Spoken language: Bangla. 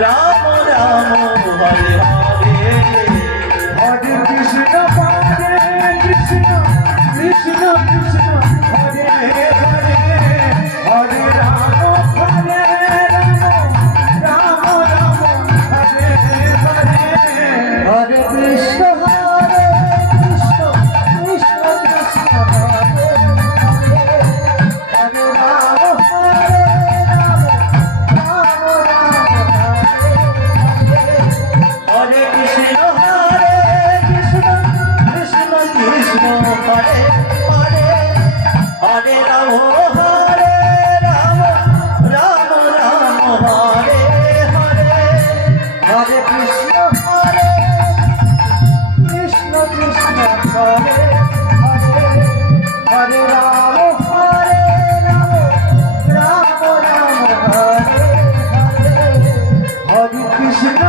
રામ રામ હરે હરે. હરે કૃષ્ણ.